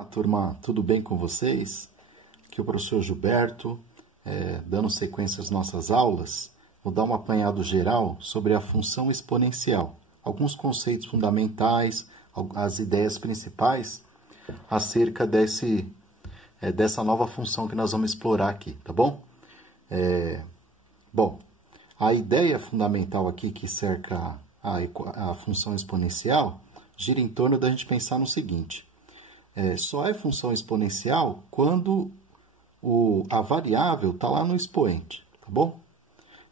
Olá, turma, tudo bem com vocês? Aqui é o professor Gilberto, dando sequência às nossas aulas. Vou dar um apanhado geral sobre a função exponencial. Alguns conceitos fundamentais, as ideias principais acerca dessa nova função que nós vamos explorar aqui, tá bom? Bom, a ideia fundamental aqui que cerca a função exponencial gira em torno da gente pensar no seguinte. Só é função exponencial quando a variável está lá no expoente, tá bom?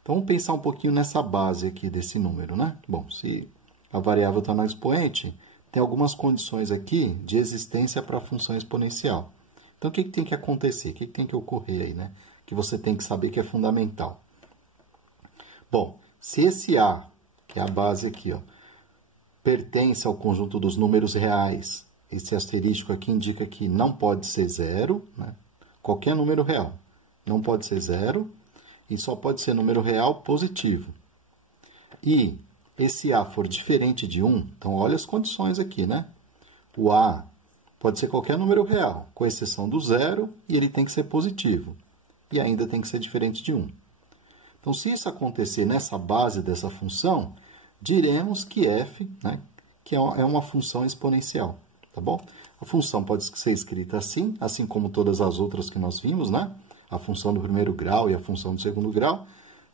Então, vamos pensar um pouquinho nessa base aqui desse número, né? Bom, se a variável está no expoente, tem algumas condições aqui de existência para a função exponencial. Então, o que tem que acontecer? O que tem que ocorrer aí, né? Que você tem que saber que é fundamental. Bom, se esse A, que é a base aqui, ó, pertence ao conjunto dos números reais, esse asterístico aqui indica que não pode ser zero, né? Qualquer número real não pode ser zero e só pode ser número real positivo. E esse A for diferente de 1, então olha as condições aqui, né? O A pode ser qualquer número real, com exceção do zero, e ele tem que ser positivo. E ainda tem que ser diferente de 1. Então, se isso acontecer nessa base dessa função, diremos que f, né, que é uma função exponencial. Tá bom? A função pode ser escrita assim como todas as outras que nós vimos, né? A função do primeiro grau e a função do segundo grau.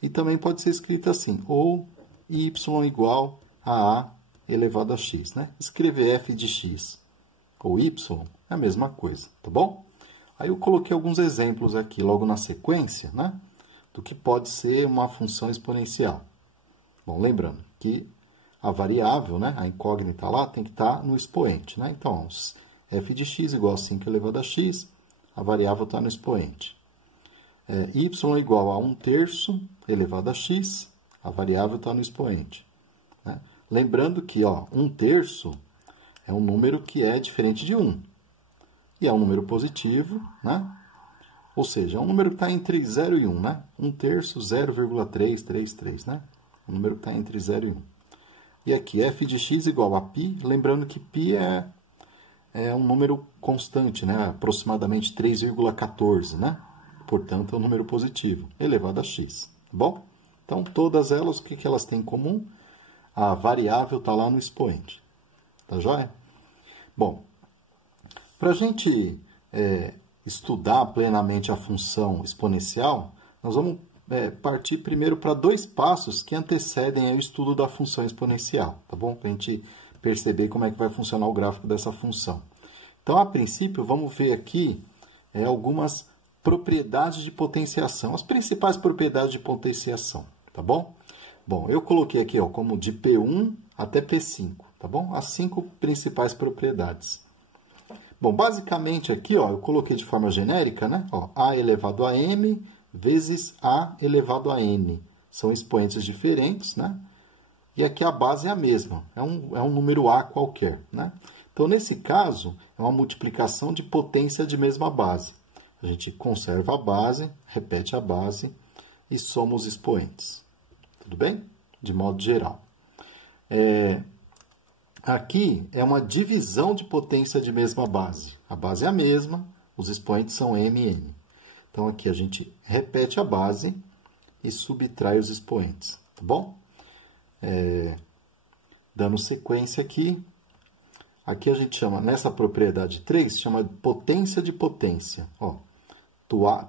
E também pode ser escrita assim, ou y igual a a elevado a x, né? Escrever f de x ou y é a mesma coisa, tá bom? Aí eu coloquei alguns exemplos aqui logo na sequência, né? Do que pode ser uma função exponencial. Bom, lembrando que a variável, né, a incógnita lá, tem que estar no expoente, né? Então, f de x igual a 5 elevado a x, a variável está no expoente. Y igual a 1/3 elevado a x, a variável está no expoente. Né? Lembrando que 1/3 é um número que é diferente de 1. E é um número positivo, né? Ou seja, é um número que está entre 0 e 1, né? 1/3, 0,333, né? Um número que está entre 0 e 1. E aqui, f de x igual a π, lembrando que π é um número constante, né? Aproximadamente 3,14, né? Portanto, é um número positivo, elevado a x. Tá bom? Então, todas elas, o que elas têm em comum? A variável está lá no expoente. Tá joia? Bom, para a gente estudar plenamente a função exponencial, nós vamos partir primeiro para dois passos que antecedem o estudo da função exponencial, tá bom? Para a gente perceber como é que vai funcionar o gráfico dessa função. Então, a princípio, vamos ver aqui algumas propriedades de potenciação, as principais propriedades de potenciação, tá bom? Bom, eu coloquei aqui como de P1 até P5, tá bom? As 5 principais propriedades. Bom, basicamente aqui, eu coloquei de forma genérica, né? A elevado a m vezes a elevado a n. São expoentes diferentes, né? E aqui a base é a mesma, é um número a qualquer, né? Então, nesse caso, é uma multiplicação de potência de mesma base. A gente conserva a base, repete a base e soma os expoentes. Tudo bem? De modo geral. Aqui é uma divisão de potência de mesma base. A base é a mesma, os expoentes são m e n. Então, aqui a gente repete a base e subtrai os expoentes, tá bom? Dando sequência aqui a gente chama, nessa propriedade 3, chama de potência de potência.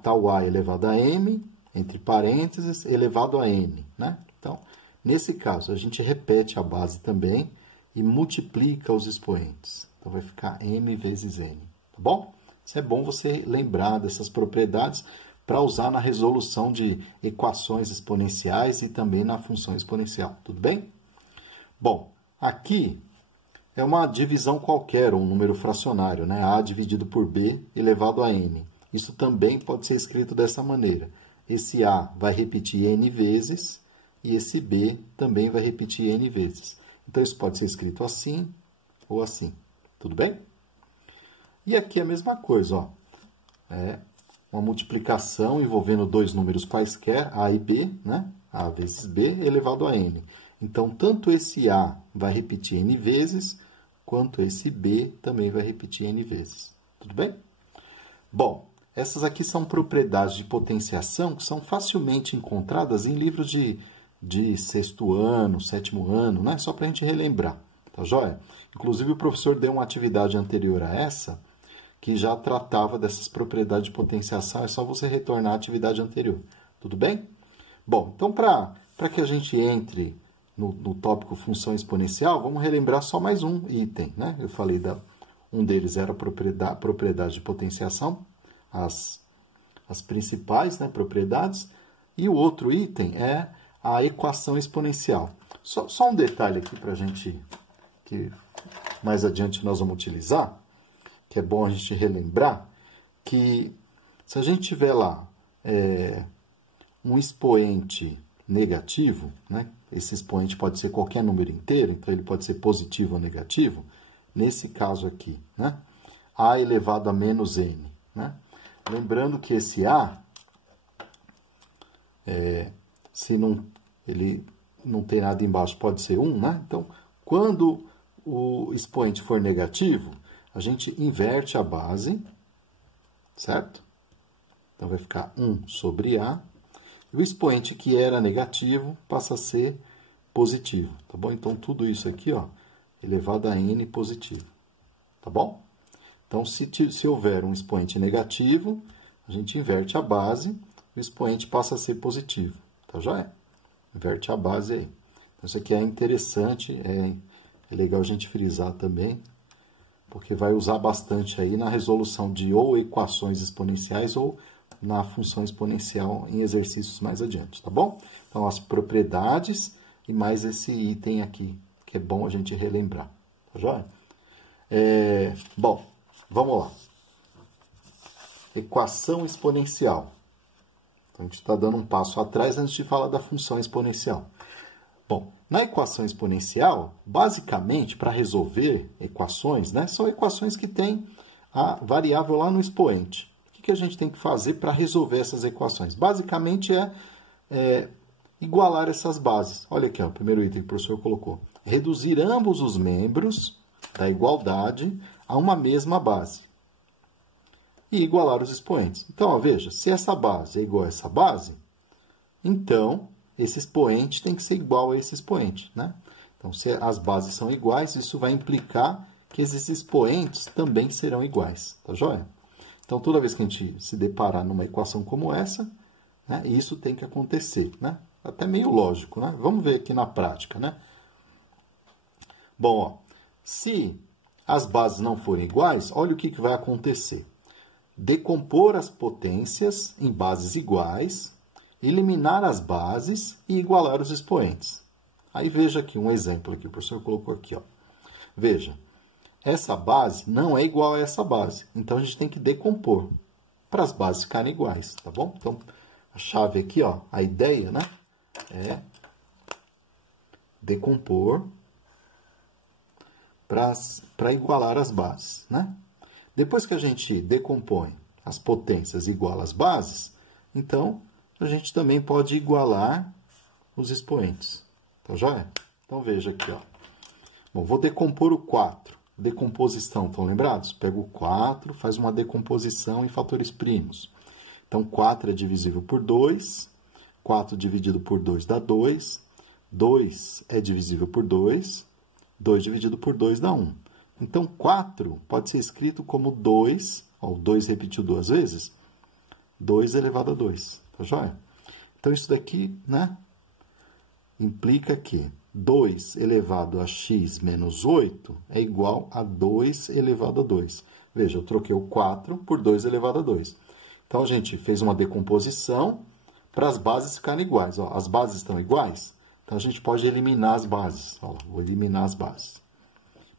Tal a elevado a m, entre parênteses, elevado a n, né? Então, nesse caso, a gente repete a base também e multiplica os expoentes. Então, vai ficar m vezes n, tá bom? Isso é bom você lembrar dessas propriedades para usar na resolução de equações exponenciais e também na função exponencial. Tudo bem? Bom, aqui é uma divisão qualquer, um número fracionário, né? A dividido por b elevado a n. Isso também pode ser escrito dessa maneira. Esse a vai repetir n vezes e esse b também vai repetir n vezes. Então, isso pode ser escrito assim ou assim. Tudo bem? E aqui é a mesma coisa, uma multiplicação envolvendo dois números quaisquer, a e b, né? A vezes b elevado a n. Então, tanto esse a vai repetir n vezes, quanto esse b também vai repetir n vezes. Tudo bem? Bom, essas aqui são propriedades de potenciação que são facilmente encontradas em livros de sexto ano, sétimo ano, né? Só para a gente relembrar, tá joia? Inclusive o professor deu uma atividade anterior a essa que já tratava dessas propriedades de potenciação, é só você retornar à atividade anterior, tudo bem? Bom, então para que a gente entre no tópico função exponencial, vamos relembrar só mais um item, né? Eu falei um deles era a propriedade de potenciação, as principais, né, propriedades, e o outro item é a equação exponencial. Só um detalhe aqui para a gente, que mais adiante nós vamos utilizar, que é bom a gente relembrar, que se a gente tiver lá um expoente negativo, né? Esse expoente pode ser qualquer número inteiro, então ele pode ser positivo ou negativo. Nesse caso aqui, né? A elevado a menos n. Né? Lembrando que esse a, se ele não tem nada embaixo, pode ser 1, né? Então, quando o expoente for negativo, a gente inverte a base, certo? Então, vai ficar 1 sobre a. E o expoente que era negativo passa a ser positivo, tá bom? Então, tudo isso aqui, ó, elevado a n positivo, tá bom? Então, se houver um expoente negativo, a gente inverte a base, o expoente passa a ser positivo, tá joia? Inverte a base aí. Então, isso aqui é interessante, é legal a gente frisar também, porque vai usar bastante aí na resolução de ou equações exponenciais ou na função exponencial em exercícios mais adiante, tá bom? Então, as propriedades e mais esse item aqui, que é bom a gente relembrar, tá joia? Bom, vamos lá. Equação exponencial. Então, a gente está dando um passo atrás antes de falar da função exponencial. Bom, na equação exponencial, basicamente, para resolver equações, né, são equações que têm a variável lá no expoente. O que a gente tem que fazer para resolver essas equações? Basicamente é igualar essas bases. Olha aqui, ó, o primeiro item que o professor colocou. Reduzir ambos os membros da igualdade a uma mesma base. E igualar os expoentes. Então, ó, veja, se essa base é igual a essa base, então esse expoente tem que ser igual a esse expoente, né? Então, se as bases são iguais, isso vai implicar que esses expoentes também serão iguais, tá joia? Então, toda vez que a gente se deparar numa equação como essa, né, isso tem que acontecer, né? Até meio lógico, né? Vamos ver aqui na prática, né? Bom, ó, se as bases não forem iguais, olha o que vai acontecer. Decompor as potências em bases iguais, eliminar as bases e igualar os expoentes. Aí veja aqui um exemplo que o professor colocou aqui, ó. Veja, essa base não é igual a essa base, então a gente tem que decompor para as bases ficarem iguais, tá bom? Então, a chave aqui, ó, a ideia, né, é decompor para igualar as bases, né? Depois que a gente decompõe as potências igual às bases, então a gente também pode igualar os expoentes, tá joia? Então veja aqui, ó. Bom, vou decompor o 4. Decomposição, estão lembrados? Pega o 4, faz uma decomposição em fatores primos. Então, 4 é divisível por 2, 4 dividido por 2 dá 2, 2 é divisível por 2, 2 dividido por 2 dá 1. Então, 4 pode ser escrito como 2, ó, o 2 repetiu duas vezes, 2 elevado a 2, tá joia? Então, isso daqui, né, implica que 2 elevado a x menos 8 é igual a 2 elevado a 2. Veja, eu troquei o 4 por 2 elevado a 2. Então, a gente fez uma decomposição para as bases ficarem iguais. Ó, as bases estão iguais, então a gente pode eliminar as bases. Ó, vou eliminar as bases.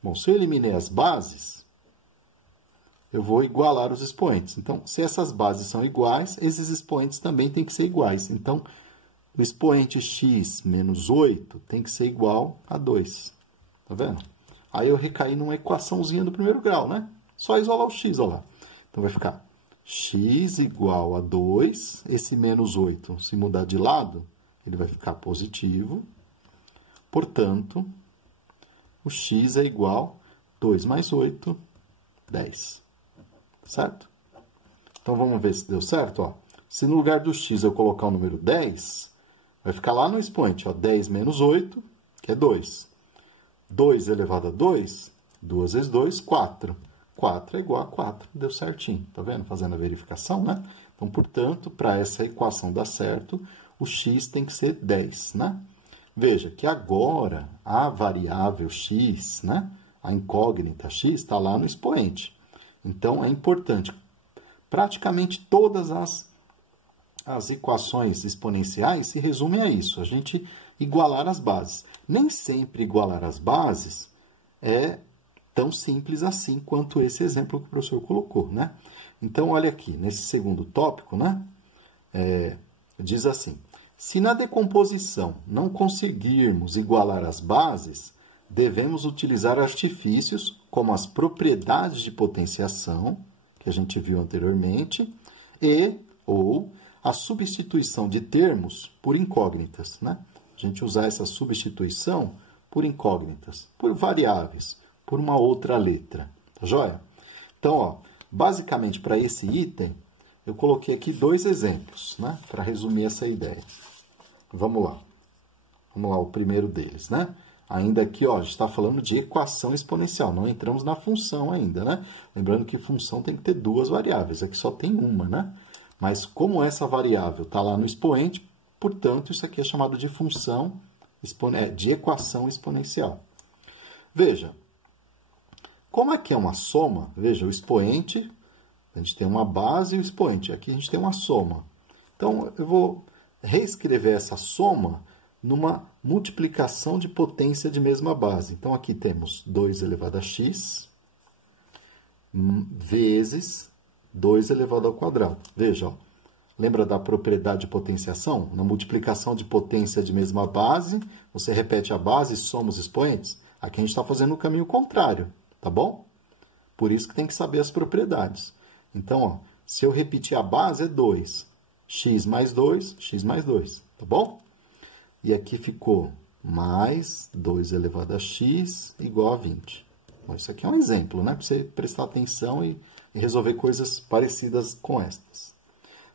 Bom, se eu eliminei as bases, eu vou igualar os expoentes. Então, se essas bases são iguais, esses expoentes também têm que ser iguais. Então, o expoente x menos 8 tem que ser igual a 2. Tá vendo? Aí eu recaí numa equaçãozinha do primeiro grau, né? Só isolar o x, olha lá. Então, vai ficar x igual a 2. Esse menos 8, se mudar de lado, ele vai ficar positivo. Portanto, o x é igual a 2 mais 8, 10. certo? Então, vamos ver se deu certo, ó. Se no lugar do x eu colocar o número 10, vai ficar lá no expoente, ó, 10 menos 8, que é 2. 2 elevado a 2, 2 vezes 2, 4. 4 é igual a 4, deu certinho, tá vendo? Fazendo a verificação, né? Então, portanto, para essa equação dar certo, o x tem que ser 10, né? Veja que agora a variável x, né? A incógnita x está lá no expoente. Então, é importante. Praticamente todas as equações exponenciais se resumem a isso, a gente igualar as bases. Nem sempre igualar as bases é tão simples assim quanto esse exemplo que o professor colocou, né? Então, olha aqui, nesse segundo tópico, né? Diz assim, se na decomposição não conseguirmos igualar as bases, devemos utilizar artifícios como as propriedades de potenciação, que a gente viu anteriormente, ou a substituição de termos por incógnitas, né? A gente usar essa substituição por incógnitas, por variáveis, por uma outra letra, tá joia? Então, ó, basicamente para esse item, eu coloquei aqui 2 exemplos, né? Para resumir essa ideia. Vamos lá. Vamos lá, o primeiro deles, né? Ainda aqui, ó, a gente está falando de equação exponencial, não entramos na função ainda, né? Lembrando que função tem que ter 2 variáveis, aqui só tem uma, né? Mas como essa variável está lá no expoente, portanto, isso aqui é chamado de função, de equação exponencial. Veja, como aqui é uma soma, veja, o expoente, a gente tem uma base e o expoente, aqui a gente tem uma soma. Então, eu vou reescrever essa soma numa multiplicação de potência de mesma base. Então, aqui temos 2 elevado a x vezes 2 elevado ao quadrado. Veja, ó, lembra da propriedade de potenciação? Na multiplicação de potência de mesma base, você repete a base e soma os expoentes. Aqui a gente está fazendo o caminho contrário, tá bom? Por isso que tem que saber as propriedades. Então, ó, se eu repetir a base, é 2. X mais 2, tá bom? E aqui ficou mais 2 elevado a x igual a 20. Bom, isso aqui é um exemplo, né? Para você prestar atenção e resolver coisas parecidas com estas.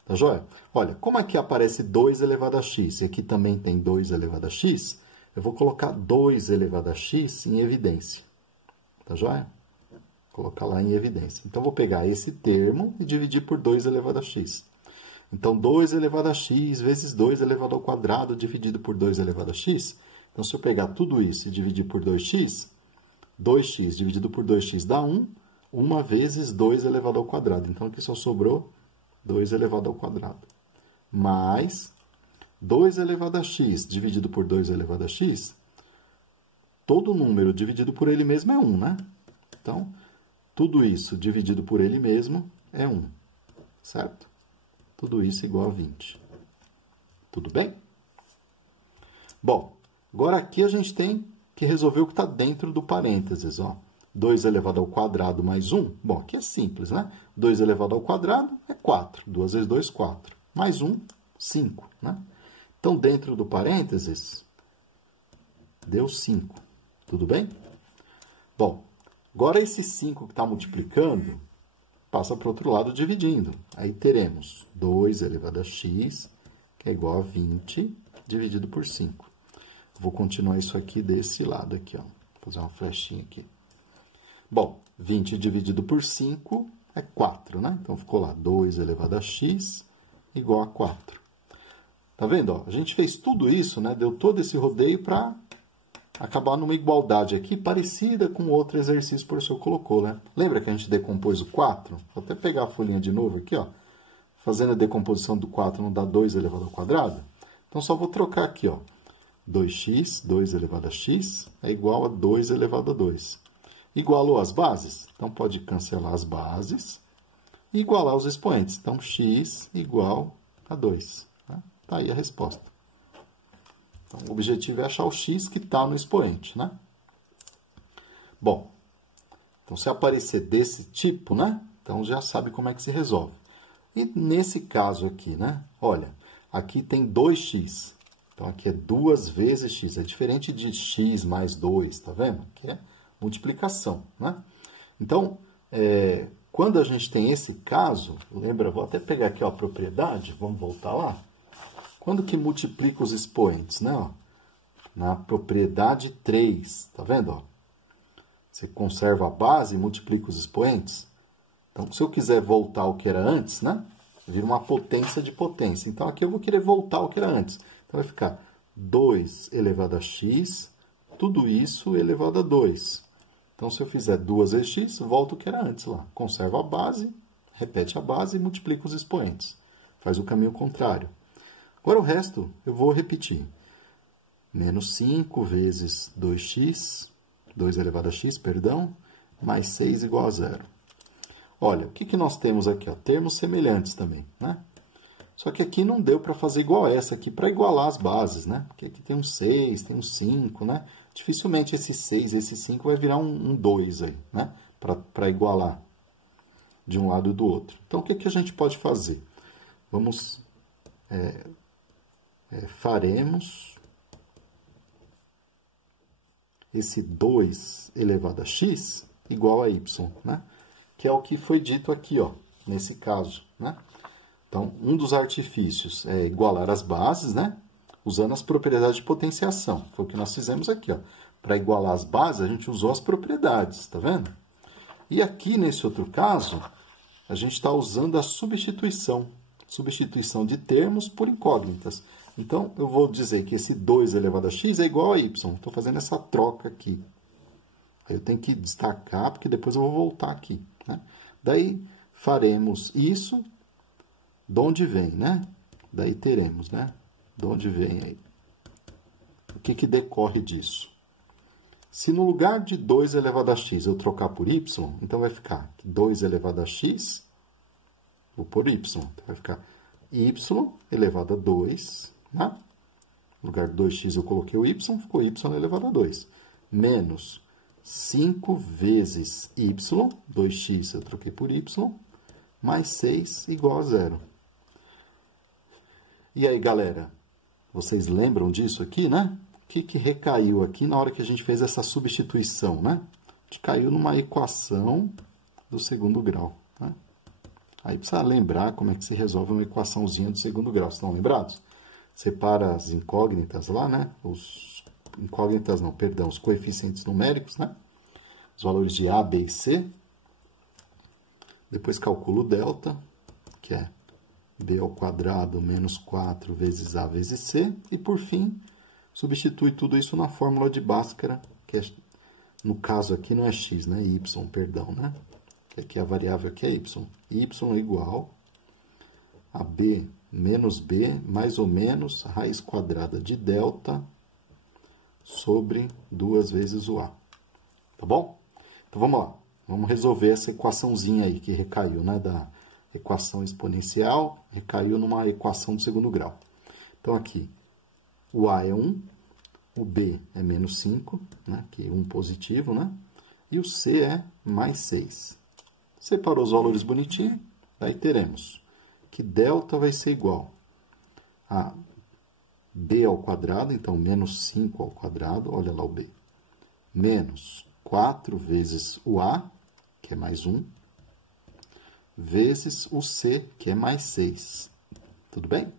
Tá joia? Olha, como aqui aparece 2 elevado a x e aqui também tem 2 elevado a x, eu vou colocar 2 elevado a x em evidência. Tá joia? Vou colocar lá em evidência. Então, vou pegar esse termo e dividir por 2 elevado a x. Então, 2 elevado a x vezes 2 elevado ao quadrado dividido por 2 elevado a x. Então, se eu pegar tudo isso e dividir por 2x, 2x dividido por 2x dá 1. 1 vezes 2 elevado ao quadrado. Então, aqui só sobrou 2 elevado ao quadrado. Mais 2 elevado a x dividido por 2 elevado a x. Todo número dividido por ele mesmo é 1, né? Então, tudo isso dividido por ele mesmo é 1. Certo? Tudo isso igual a 20. Tudo bem? Bom, agora aqui a gente tem que resolver o que está dentro do parênteses, ó. 2 elevado ao quadrado mais 1. Bom, aqui é simples, né? 2 elevado ao quadrado é 4. 2 vezes 2, 4. Mais 1, 5, né? Então, dentro do parênteses, deu 5. Tudo bem? Bom, agora esse 5 que está multiplicando, passa para o outro lado dividindo. Aí teremos 2 elevado a x, que é igual a 20, dividido por 5. Vou continuar isso aqui desse lado aqui, ó. Vou fazer uma flechinha aqui. Bom, 20 dividido por 5 é 4, né? Então, ficou lá 2 elevado a x igual a 4. Tá vendo? Ó, a gente fez tudo isso, né? Deu todo esse rodeio para acabar numa igualdade aqui, parecida com outro exercício que o professor colocou, né? Lembra que a gente decompôs o 4? Vou até pegar a folhinha de novo aqui, ó. Fazendo a decomposição do 4 não dá 2 elevado ao quadrado? Então, só vou trocar aqui, ó. 2x, 2 elevado a x, é igual a 2 elevado a 2. Igualou as bases? Então, pode cancelar as bases e igualar os expoentes. Então, x igual a 2. Né? Tá aí a resposta. Então, o objetivo é achar o x que está no expoente, né? Bom, então, se aparecer desse tipo, né? Então, já sabe como é que se resolve. E nesse caso aqui, né? Olha, aqui tem 2x. Então, aqui é 2 vezes x. É diferente de x mais 2, tá vendo? Aqui é multiplicação, né? Então, quando a gente tem esse caso, lembra, vou até pegar aqui ó, a propriedade, vamos voltar lá. Quando que multiplica os expoentes, né? Ó, na propriedade 3, tá vendo? Ó? Você conserva a base e multiplica os expoentes. Então, se eu quiser voltar ao que era antes, né? Vira uma potência de potência. Então, aqui eu vou querer voltar ao que era antes. Então, vai ficar 2 elevado a x, tudo isso elevado a 2. Então, se eu fizer 2 vezes x, volta o que era antes lá. Conserva a base, repete a base e multiplica os expoentes. Faz o caminho contrário. Agora, o resto eu vou repetir. Menos 5 vezes 2x, 2 elevado a x, perdão, mais 6 igual a zero. Olha, o que nós temos aqui? Ó? Termos semelhantes também, né? Só que aqui não deu para fazer igual essa aqui, para igualar as bases, né? Porque aqui tem um 6, tem um 5, né? Dificilmente esse 6 e esse 5 vai virar um 2 aí, né? Para igualar de um lado e do outro. Então, o que a gente pode fazer? Vamos... faremos esse 2 elevado a x igual a y, né? Que é o que foi dito aqui, ó, nesse caso, né? Então, um dos artifícios é igualar as bases, né? Usando as propriedades de potenciação. Foi o que nós fizemos aqui, ó. Para igualar as bases, a gente usou as propriedades, tá vendo? E aqui, nesse outro caso, a gente está usando a substituição. Substituição de termos por incógnitas. Então, eu vou dizer que esse 2 elevado a x é igual a y. Estou fazendo essa troca aqui. Aí eu tenho que destacar, porque depois eu vou voltar aqui, né? Daí, faremos isso, de onde vem, né? Daí teremos, né? De onde vem aí. O que decorre disso? Se no lugar de 2 elevado a x eu trocar por y, então vai ficar 2 elevado a x, vou por y. Então vai ficar y elevado a 2, né? No lugar de 2x eu coloquei o y, ficou y elevado a 2. Menos 5 vezes y, 2x eu troquei por y, mais 6 igual a zero. E aí, galera, vocês lembram disso aqui, né? O que recaiu aqui na hora que a gente fez essa substituição, né? A gente caiu numa equação do segundo grau, né? Aí precisa lembrar como é que se resolve uma equaçãozinha do segundo grau. Estão lembrados? Separa as incógnitas lá, né? Incógnitas não, perdão, os coeficientes numéricos, né? Os valores de A, B e C. Depois calcula o delta, que é B ao quadrado menos 4 vezes A vezes C. E, por fim, substitui tudo isso na fórmula de Bhaskara, que é, no caso aqui não é x, né? Y, perdão, né? Aqui a variável aqui é y. Y é igual a B menos B, mais ou menos, raiz quadrada de delta sobre 2 vezes o A. Tá bom? Então, vamos lá. Vamos resolver essa equaçãozinha aí que recaiu, né? Da equação exponencial, recaiu numa equação do segundo grau. Então, aqui, o A é 1, o B é menos 5, né? Que é 1 positivo, né? E o C é mais 6. Separou os valores bonitinho, daí teremos que delta vai ser igual a B ao quadrado, então menos 5 ao quadrado, olha lá o B, menos 4 vezes o A, que é mais 1, vezes o C, que é mais 6. Tudo bem?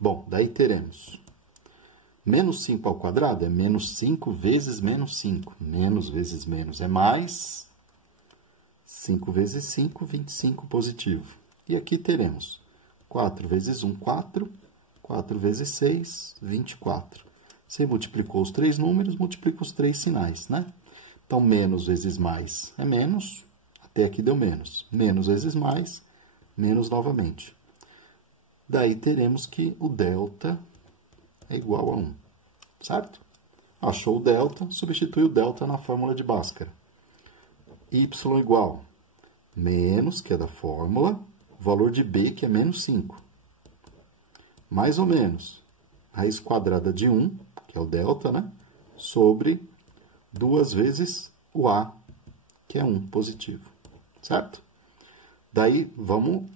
Bom, daí teremos menos 5 ao quadrado é menos 5 vezes menos 5. Menos vezes menos é mais 5 vezes 5, 25 positivo. E aqui teremos 4 vezes 1, 4. 4 vezes 6, 24. Você multiplicou os 3 números, multiplica os 3 sinais, né? Então, menos vezes mais é menos. Até aqui deu menos. Menos vezes mais, menos novamente. Daí teremos que o delta é igual a 1. Certo? Achou o delta, substitui o delta na fórmula de Bhaskara. Y igual menos, que é da fórmula, o valor de B, que é menos 5. Mais ou menos, raiz quadrada de 1, que é o delta, né? Sobre 2 vezes o A, que é 1 positivo. Certo? Daí, vamos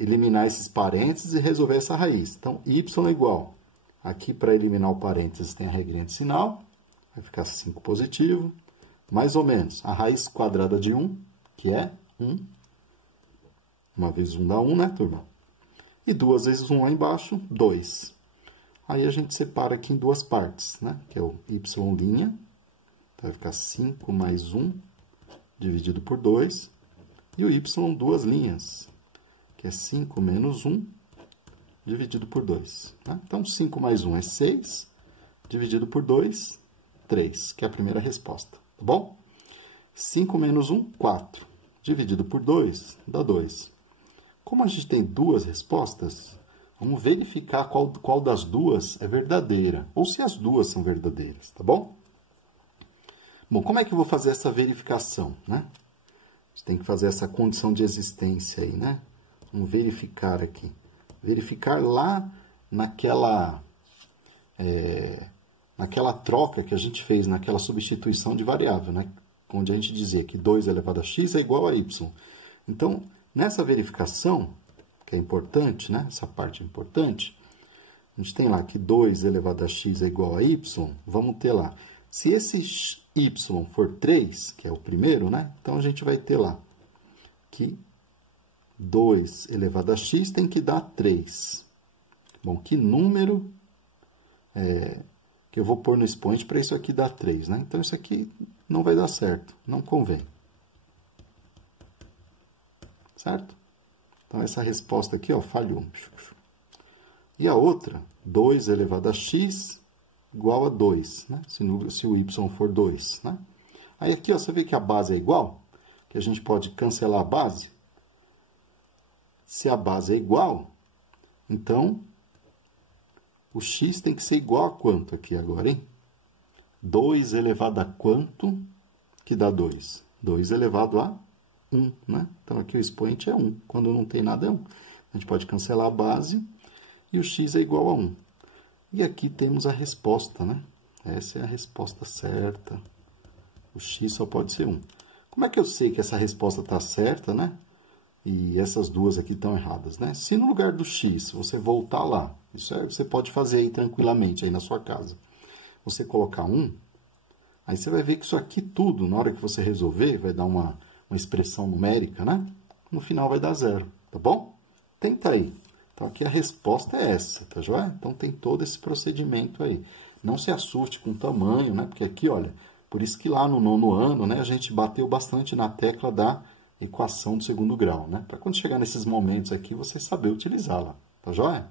eliminar esses parênteses e resolver essa raiz. Então, y é igual. Aqui, para eliminar o parênteses, tem a regrinha de sinal. Vai ficar 5 positivo. mais ou menos, a raiz quadrada de 1, que é 1. Uma vez 1 dá 1, né, turma? E 2 vezes 1 lá embaixo, 2. Aí a gente separa aqui em duas partes, né? Que é o y'. Então, vai ficar 5 mais 1 dividido por 2. E o y, duas linhas, que é 5 menos 1 dividido por 2. Né? Então, 5 mais 1 é 6, dividido por 2, 3, que é a primeira resposta. Tá bom? 5 menos 1, 4. Dividido por 2, dá 2. Como a gente tem duas respostas, vamos verificar qual das duas é verdadeira, ou se as duas são verdadeiras, tá bom? Bom, como é que eu vou fazer essa verificação, né? A gente tem que fazer essa condição de existência aí, né? Vamos verificar aqui. Verificar lá naquela troca que a gente fez, naquela substituição de variável, né? Onde a gente dizia que 2 elevado a x é igual a y. Então, nessa verificação, que é importante, né? Essa parte é importante, a gente tem lá que 2 elevado a x é igual a y, vamos ter lá. Se esse y for 3, que é o primeiro, né? Então, a gente vai ter lá que 2 elevado a x tem que dar 3. Bom, que número que eu vou pôr no expoente para isso aqui dar 3, né? Então, isso aqui não vai dar certo, não convém. Certo? Então, essa resposta aqui, ó, falhou. E a outra, 2 elevado a x igual a 2, né? Se o y for 2, né? Aí aqui, ó, você vê que a base é igual, que a gente pode cancelar a base. Se a base é igual, então, o x tem que ser igual a quanto aqui agora, hein? 2 elevado a quanto que dá 2? 2 elevado a 1, né? Então, aqui o expoente é 1. Quando não tem nada, é 1. A gente pode cancelar a base e o x é igual a 1. E aqui temos a resposta, né? Essa é a resposta certa. O x só pode ser 1. Como é que eu sei que essa resposta está certa, né? E essas duas aqui estão erradas, né? Se no lugar do x você voltar lá, isso você pode fazer aí tranquilamente aí na sua casa. Você colocar 1, aí você vai ver que isso aqui tudo, na hora que você resolver, vai dar uma expressão numérica, né? No final vai dar 0, tá bom? Tenta aí. Então, aqui a resposta é essa, tá joia? Então, tem todo esse procedimento aí. Não se assuste com o tamanho, né? Porque aqui, olha, por isso que lá no 9º ano, né, a gente bateu bastante na tecla da equação do segundo grau, né? Para quando chegar nesses momentos aqui, você saber utilizá-la, tá joia?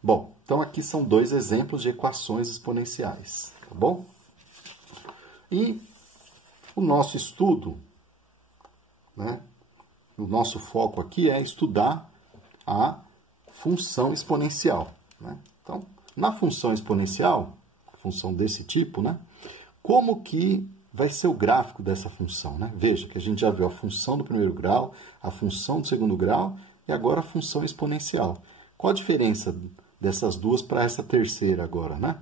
Bom, então aqui são dois exemplos de equações exponenciais, tá bom? E o nosso estudo, né? O nosso foco aqui é estudar a função exponencial, né? Então, na função exponencial, função desse tipo, né? Como que vai ser o gráfico dessa função, né? Veja que a gente já viu a função do primeiro grau, a função do segundo grau e agora a função exponencial. Qual a diferença dessas duas para essa terceira agora, né?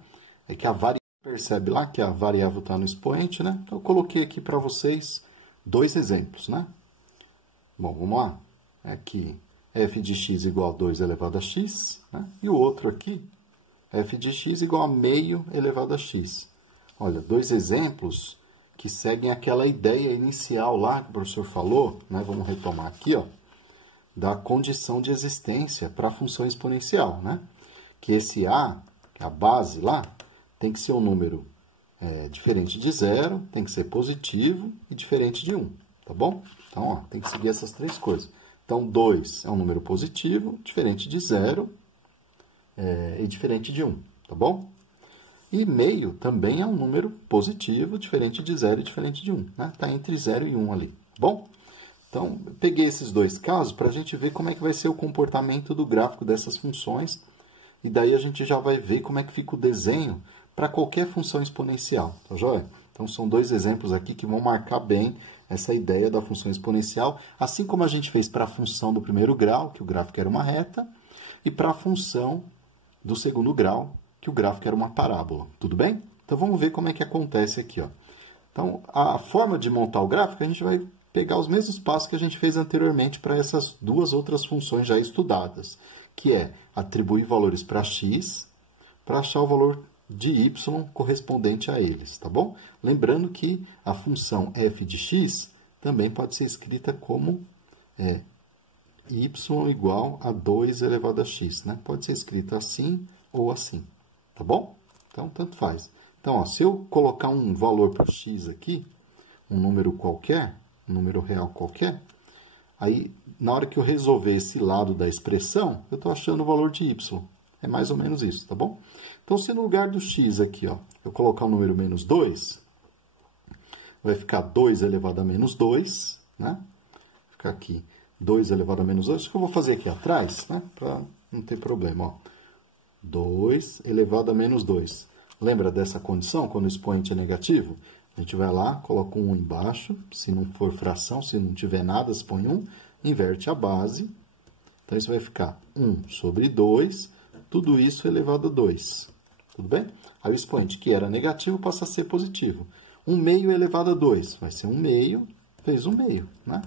É que a variável, percebe lá que a variável está no expoente, né? Então, eu coloquei aqui para vocês dois exemplos, né? Bom, vamos lá. Aqui, f de x igual a 2 elevado a x, né? E o outro aqui, f de x igual a meio elevado a x. Olha, dois exemplos que seguem aquela ideia inicial lá que o professor falou, né? Vamos retomar aqui, ó, da condição de existência para a função exponencial, né? Que esse a, que é a base lá, tem que ser um número diferente de 0, tem que ser positivo e diferente de 1, tá bom? Então, ó, tem que seguir essas três coisas. Então, 2 é um número positivo, diferente de 0 e diferente de 1, tá bom? E meio também é um número positivo, diferente de 0 e diferente de 1, né? Está entre 0 e 1 ali, tá bom? Então, eu peguei esses dois casos para a gente ver como é que vai ser o comportamento do gráfico dessas funções. E daí a gente já vai ver como é que fica o desenho para qualquer função exponencial, tá joia? Então, são dois exemplos aqui que vão marcar bem essa ideia da função exponencial, assim como a gente fez para a função do primeiro grau, que o gráfico era uma reta, e para a função do segundo grau, que o gráfico era uma parábola, tudo bem? Então, vamos ver como é que acontece aqui, ó. Então, a forma de montar o gráfico, a gente vai pegar os mesmos passos que a gente fez anteriormente para essas duas outras funções já estudadas, que é atribuir valores para x, para achar o valor de y correspondente a eles, tá bom? Lembrando que a função f de x também pode ser escrita como y igual a 2 elevado a x, né? Pode ser escrita assim ou assim, tá bom? Então, tanto faz. Então, ó, se eu colocar um valor para o x aqui, um número qualquer, um número real qualquer, aí, na hora que eu resolver esse lado da expressão, eu estou achando o valor de y. É mais ou menos isso, tá bom? Então, se no lugar do x aqui, ó, eu colocar o número menos 2, vai ficar 2 elevado a menos 2, né? Vai ficar aqui 2 elevado a menos 2. Acho que eu vou fazer aqui atrás, né? Para não ter problema, ó. 2 elevado a menos 2. Lembra dessa condição, quando o expoente é negativo? A gente vai lá, coloca um 1 embaixo. Se não for fração, se não tiver nada, se põe 1. Inverte a base. Então, isso vai ficar 1 sobre 2. Tudo isso elevado a 2. Tudo bem? Aí o expoente que era negativo passa a ser positivo. 1 meio elevado a 2. Vai ser 1 meio vezes 1 meio, né?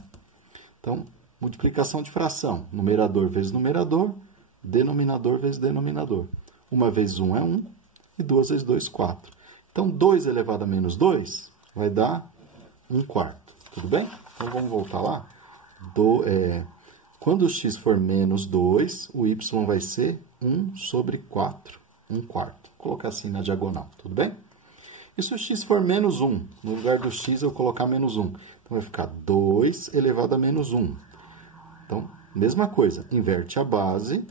Então, multiplicação de fração. Numerador vezes numerador. Denominador vezes denominador. 1 vezes 1 é 1. E 2 vezes 2, 4. Então, 2 elevado a menos 2 vai dar 1 quarto. Tudo bem? Então, vamos voltar lá. Quando o x for menos 2, o y vai ser 1 sobre 4. 1 quarto. Vou colocar assim na diagonal. Tudo bem? E se o x for menos 1? No lugar do x, eu colocar menos 1. Então, vai ficar 2 elevado a menos 1. Então, mesma coisa. Inverte a base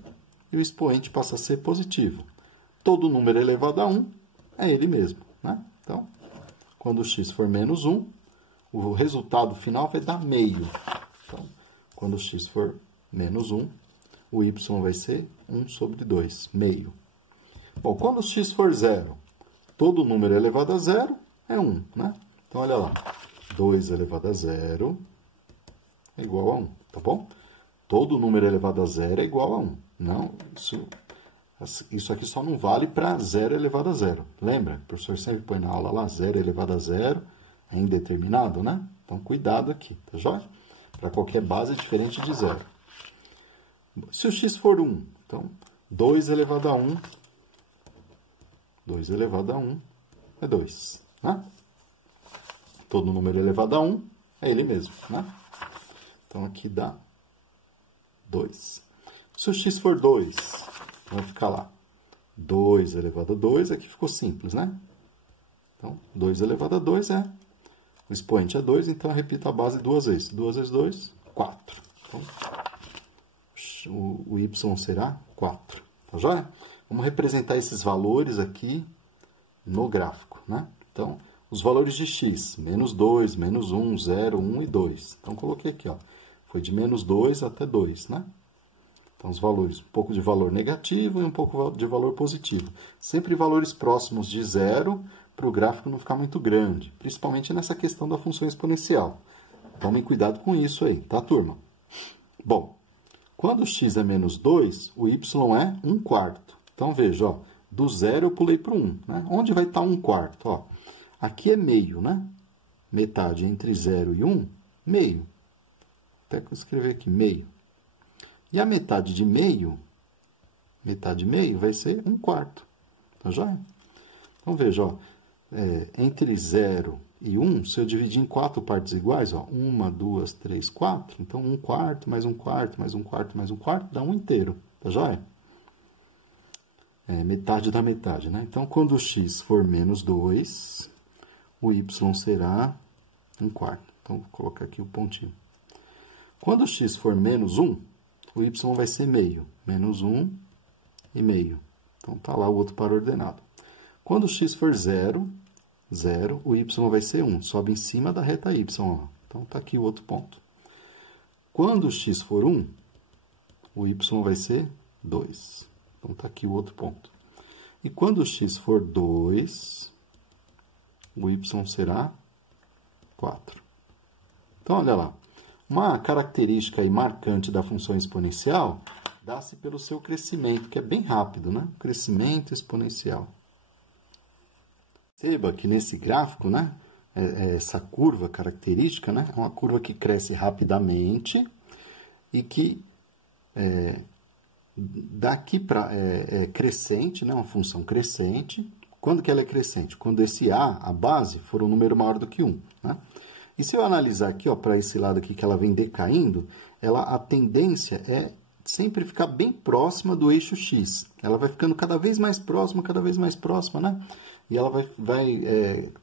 e o expoente passa a ser positivo. Todo número elevado a 1 é ele mesmo, né? Então, quando o x for menos 1, o resultado final vai dar meio. Então, quando o x for menos 1, o y vai ser 1 sobre 2, meio. Bom, quando o x for 0, todo número elevado a 0 é 1, né? Então, olha lá. 2 elevado a 0 é igual a 1, tá bom? Todo número elevado a 0 é igual a 1. Não, isso aqui só não vale para 0 elevado a 0. Lembra? O professor sempre põe na aula lá, 0 elevado a 0 é indeterminado, né? Então, cuidado aqui, tá joia? Para qualquer base é diferente de 0. Se o x for 1, então, 2 elevado a 1, 2 elevado a 1 é 2, né? Todo número elevado a 1 é ele mesmo, né? Então, aqui dá 2. Se o x for 2, vai ficar lá 2 elevado a 2, aqui ficou simples, né? Então, 2 elevado a 2 é... O expoente é 2, então eu repito a base 2 vezes. 2 vezes 2, 4. Então, o y será 4. Tá joia? Vamos representar esses valores aqui no gráfico, né? Então, os valores de x, menos 2, menos 1, 0, 1 e 2. Então, coloquei aqui, ó. Foi de menos 2 até 2, né? Então, os valores, um pouco de valor negativo e um pouco de valor positivo. Sempre valores próximos de 0, para o gráfico não ficar muito grande. Principalmente nessa questão da função exponencial. Tomem cuidado com isso aí, tá, turma? Bom, quando o x é menos 2, o y é 1 quarto. Então, veja, ó, do 0 eu pulei para o 1. Né? Onde vai estar 1 quarto? Ó, aqui é meio, né? Metade entre 0 e 1, meio. Até que eu escrever aqui, meio. E a metade de meio vai ser 1 quarto. Tá joia? Então, veja, ó, entre 0 e 1, se eu dividir em 4 partes iguais, ó, 1, 2, 3, 4, então 1 quarto, mais 1 quarto, mais 1 quarto, mais 1 quarto, dá 1 inteiro. Tá joia? Metade da metade, né? Então, quando o x for menos 2, o y será 1 quarto. Então, vou colocar aqui o pontinho. Quando o x for menos 1, o y vai ser meio. Menos 1 e meio. Então, tá lá o outro par ordenado. Quando o x for 0, 0, o y vai ser 1. Sobe em cima da reta y. Ó. Então, tá aqui o outro ponto. Quando o x for 1, o y vai ser 2. Então, tá aqui o outro ponto. E quando o x for 2, o y será 4. Então, olha lá. Uma característica aí marcante da função exponencial dá-se pelo seu crescimento, que é bem rápido, né? Crescimento exponencial. Perceba que nesse gráfico, né, essa curva característica, né, é uma curva que cresce rapidamente e que daqui para crescente, né, uma função crescente, Quando que ela é crescente? Quando esse a base, for um número maior do que 1. Né? E se eu analisar aqui, para esse lado aqui que ela vem decaindo, a tendência é sempre ficar bem próxima do eixo x. Ela vai ficando cada vez mais próxima, né? E ela vai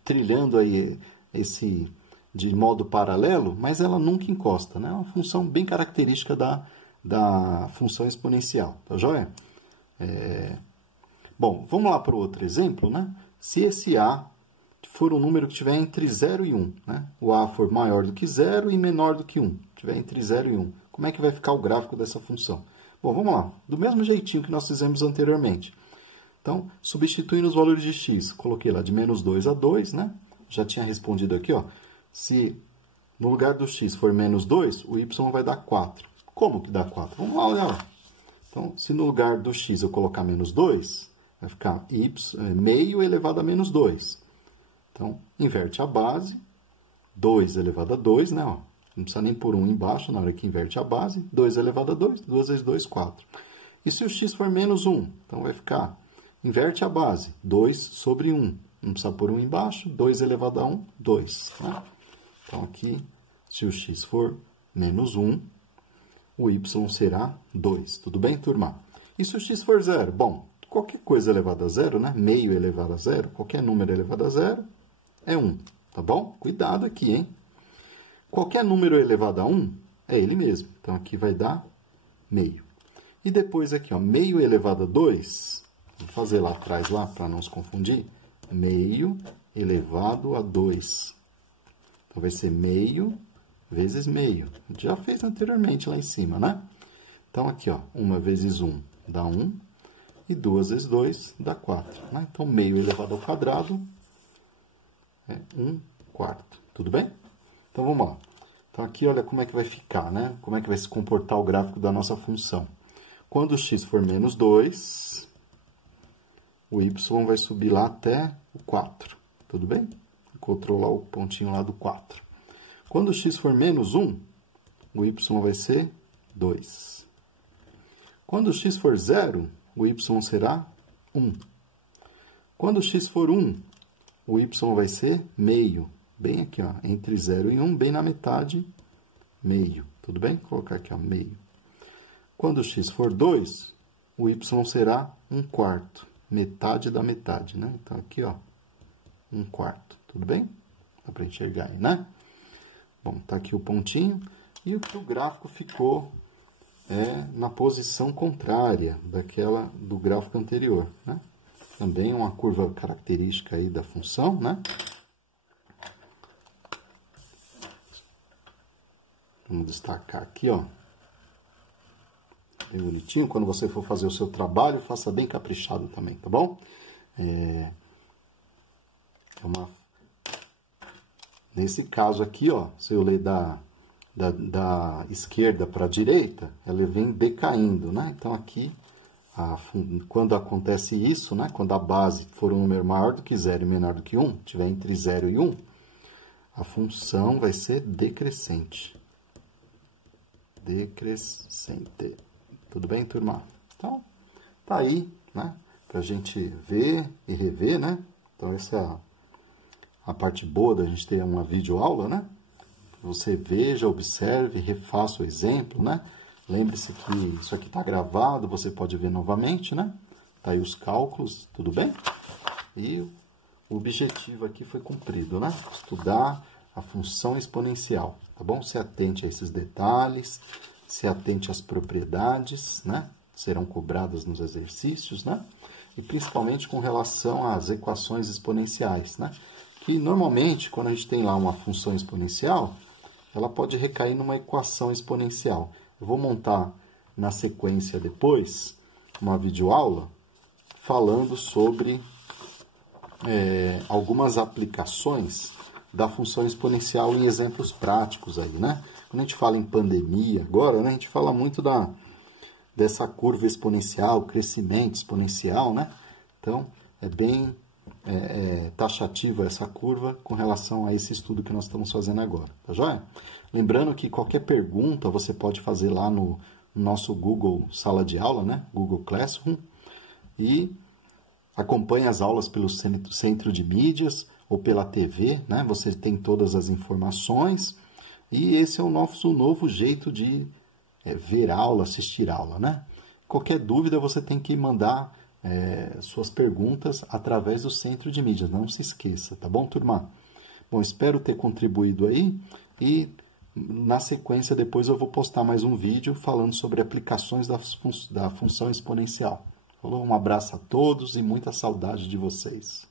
trilhando aí de modo paralelo, mas ela nunca encosta, né? É uma função bem característica da função exponencial, tá joia? Bom, vamos lá para o outro exemplo, né? Se esse a for um número que estiver entre 0 e 1, né? O a for maior do que 0 e menor do que 1, estiver entre 0 e 1, como é que vai ficar o gráfico dessa função? Bom, vamos lá. Do mesmo jeitinho que nós fizemos anteriormente. Então, substituindo os valores de x, coloquei lá de menos 2 a 2, né? Já tinha respondido aqui, ó. Se no lugar do x for menos 2, o y vai dar 4. Como que dá 4? Vamos lá olhar. Então, se no lugar do x eu colocar menos 2, vai ficar meio elevado a menos 2. Então, inverte a base, 2 elevado a 2, né? Ó, não precisa nem pôr 1 embaixo na hora que inverte a base. 2 elevado a 2, 2 vezes 2, 4. E se o x for menos 1? Então, vai ficar, inverte a base, 2 sobre 1. Não precisa pôr 1 embaixo, 2 elevado a 1, 2. Né? Então, aqui, se o x for menos 1, o y será 2. Tudo bem, turma? E se o x for 0? Bom, qualquer coisa elevada a 0, né? Meio elevado a 0, qualquer número elevado a 0 é 1. Tá bom? Cuidado aqui, hein? Qualquer número elevado a 1 é ele mesmo. Então, aqui vai dar meio. E depois aqui, ó, meio elevado a 2, vou fazer lá atrás, lá, para não se confundir, meio elevado a 2. Então, vai ser meio vezes meio. A gente já fez anteriormente lá em cima, né? Então, aqui, ó, 1 vezes 1 dá 1, e 2 vezes 2 dá 4. Né? Então, meio elevado ao quadrado é 1/4. Tudo bem? Então, vamos lá. Então, aqui, olha como é que vai ficar, né? Como é que vai se comportar o gráfico da nossa função. Quando o x for menos 2, o y vai subir lá até o 4. Tudo bem? Encontrou lá o pontinho lá do 4. Quando o x for menos 1, o y vai ser 2. Quando o x for 0, o y será 1. Quando o x for 1, o y vai ser meio. Bem aqui, ó, entre 0 e 1, bem na metade, meio. Tudo bem? Vou colocar aqui, ó, meio. Quando o x for 2, o y será 1/4. Metade da metade, né? Então, aqui, ó, 1/4. Tudo bem? Dá para enxergar aí, né? Bom, tá aqui o pontinho. E o gráfico ficou na posição contrária daquela do gráfico anterior, né? Também uma curva característica aí da função, né? Vamos destacar aqui, ó. Bem bonitinho. Quando você for fazer o seu trabalho, faça bem caprichado também, tá bom? Nesse caso aqui, ó, se eu ler da esquerda para a direita, ela vem decaindo, né? Então, aqui, quando acontece isso, né? Quando a base for um número maior do que 0 e menor do que 1, estiver entre 0 e 1, a função vai ser decrescente. Decrescente. Tudo bem, turma? Então, tá aí, né? Pra gente ver e rever, né? Então, essa é a parte boa da gente ter uma videoaula, né? Você veja, observe, refaça o exemplo, né? Lembre-se que isso aqui está gravado, você pode ver novamente, né? Tá aí os cálculos, tudo bem? E o objetivo aqui foi cumprido, né? Estudar a função exponencial, tá bom? Se atente a esses detalhes, se atente às propriedades, né? Serão cobradas nos exercícios, né? E principalmente com relação às equações exponenciais, né? Que normalmente, quando a gente tem lá uma função exponencial, ela pode recair numa equação exponencial. Eu vou montar na sequência depois uma videoaula falando sobre algumas aplicações da função exponencial em exemplos práticos aí, né? Quando a gente fala em pandemia agora, né, a gente fala muito dessa curva exponencial, crescimento exponencial, né? Então, é bem taxativa essa curva com relação a esse estudo que nós estamos fazendo agora, tá joia? Lembrando que qualquer pergunta você pode fazer lá no nosso Google Sala de Aula, né? Google Classroom, e Acompanhe as aulas pelo centro de mídias ou pela TV, né? Você tem todas as informações e esse é o nosso novo jeito de ver aula, assistir aula, né? Qualquer dúvida você tem que mandar suas perguntas através do centro de mídias, não se esqueça, tá bom, turma? Bom, espero ter contribuído aí e na sequência depois eu vou postar mais um vídeo falando sobre aplicações da função exponencial. Falou? Um abraço a todos e muita saudade de vocês.